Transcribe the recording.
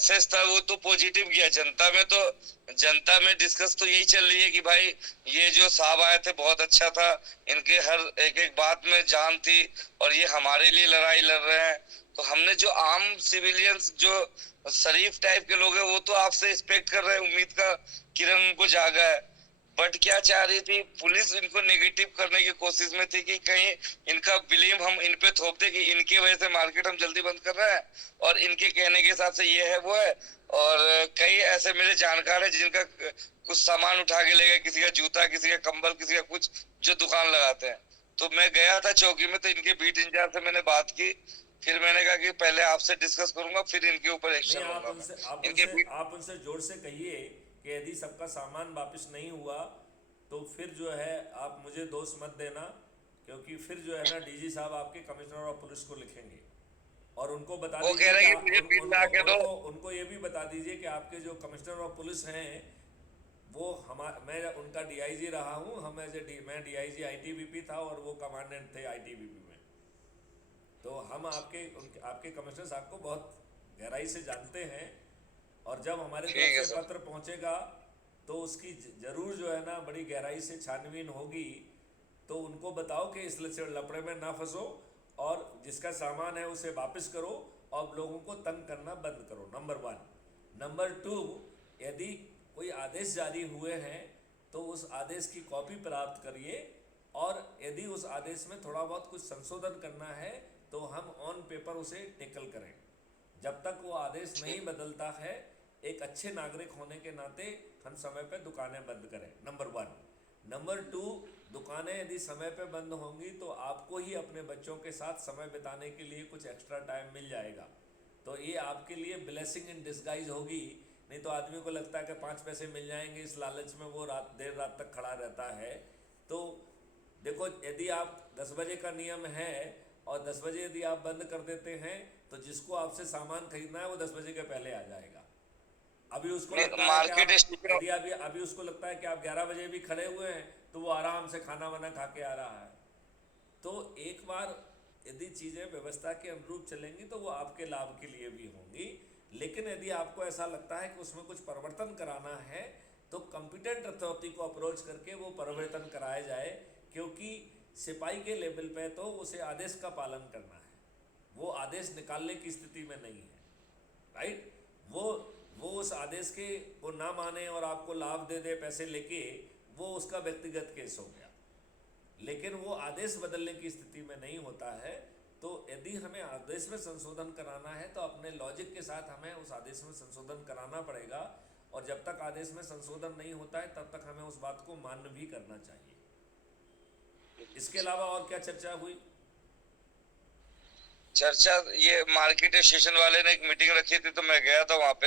Message था वो तो पॉजिटिव गया। जनता में डिस्कस तो यही चल रही है कि भाई ये जो साहब आए थे बहुत अच्छा था, इनके हर एक एक बात में जान थी और ये हमारे लिए लड़ाई लड़ रहे हैं। तो हमने जो आम सिविलियंस जो शरीफ टाइप के लोग हैं वो तो आपसे एक्सपेक्ट कर रहे हैं, उम्मीद का किरण उनको जागा है। बट क्या चाह रही थी पुलिस, इनको नेगेटिव करने की कोशिश में थी कि कहीं इनका ब्लेम हम इन पे थोप दे कि इनकी वजह से मार्केट हम जल्दी बंद कर रहे हैं और इनके कहने के हिसाब से ये है वो है। और कई ऐसे मेरे जानकार है जिनका कुछ सामान उठा के ले गए, किसी का जूता, किसी का कंबल, किसी का कुछ, जो दुकान लगाते हैं। तो मैं गया था चौकी में, तो इनके बीट इंचार्ज से मैंने बात की। फिर मैंने कहा कि पहले आपसे डिस्कस करूंगा फिर इनके ऊपर नहीं, एक्शन आप लूंगा मैं। उनसे इनके बीट आप उनसे जोर से कहिए कि यदि सबका सामान वापस नहीं हुआ तो फिर जो है आप मुझे दोष मत देना, क्योंकि फिर जो है ना डीजी साहब आपके कमिश्नर ऑफ पुलिस को लिखेंगे। और उनको बता वो कह दीजिए रहे कि हैं कि मुझे बिल ला के दो। उनको ये भी बता दीजिए कि आपके जो कमिश्नर ऑफ पुलिस हैं वो मैं उनका डीआईजी रहा हूँ। मैं डीआईजी आईटीबीपी था और वो कमांडेंट थे आईटीबीपी में। तो हम आपके कमिश्नर साहब को बहुत गहराई से जानते हैं। और जब हमारी तरफ ठीक है से सर। पत्र पहुंचेगा तो उसकी जरूर जो है ना बड़ी गहराई से छानबीन होगी। तो उनको बताओ कि इस लफड़े में ना फंसो और जिसका सामान है उसे वापस करो और लोगों को तंग करना बंद करो, नंबर वन। नंबर टू, यदि कोई आदेश जारी हुए हैं तो उस आदेश की कॉपी प्राप्त करिए। और यदि उस आदेश में थोड़ा बहुत कुछ संशोधन करना है तो हम ऑन पेपर उसे टेकल करें। जब तक वो आदेश नहीं ठीक। बदलता है, एक अच्छे नागरिक होने के नाते हम समय पे दुकानें बंद करें, नंबर वन। नंबर टू, दुकानें यदि समय पे बंद होंगी तो आपको ही अपने बच्चों के साथ समय बिताने के लिए कुछ एक्स्ट्रा टाइम मिल जाएगा। तो ये आपके लिए ब्लेसिंग इन डिस्गाइज होगी। नहीं तो आदमी को लगता है कि 5 पैसे मिल जाएंगे, इस लालच में वो देर रात तक खड़ा रहता है। तो देखो, यदि आप 10 बजे का नियम है और 10 बजे यदि आप बंद कर देते हैं तो जिसको आपसे सामान खरीदना है वो 10 बजे के पहले आ जाएगा। अभी उसको लगता है कि मार्केट आप स्टेशन। यदि अभी अभी उसको लगता है कि आप 11 बजे भी खड़े हुए हैं तो वो आराम से खाना वाना खा के आ रहा है। तो एक बार यदि चीज़ें व्यवस्था के अनुरूप चलेंगी तो वो आपके लाभ के लिए भी होंगी। लेकिन यदि आपको ऐसा लगता है कि उसमें कुछ परिवर्तन कराना है तो कॉम्पिटेंट अथॉरिटी को अप्रोच करके वो परिवर्तन कराया जाए। क्योंकि सिपाही के लेवल पे तो उसे आदेश का पालन करना है, वो आदेश निकालने की स्थिति में नहीं है, राइट। वो उस आदेश के वो ना माने और आपको लाभ दे दे पैसे लेके, वो उसका व्यक्तिगत केस हो गया। लेकिन वो आदेश बदलने की स्थिति में नहीं होता है। तो यदि हमें आदेश में संशोधन कराना है तो अपने लॉजिक के साथ हमें उस आदेश में संशोधन कराना पड़ेगा। और जब तक आदेश में संशोधन नहीं होता है तब तक हमें उस बात को मान्य भी करना चाहिए। इसके अलावा और क्या चर्चा हुई? चर्चा ये मार्केट स्टेशन वाले ने एक मीटिंग रखी थी तो मैं गया था वहां पे।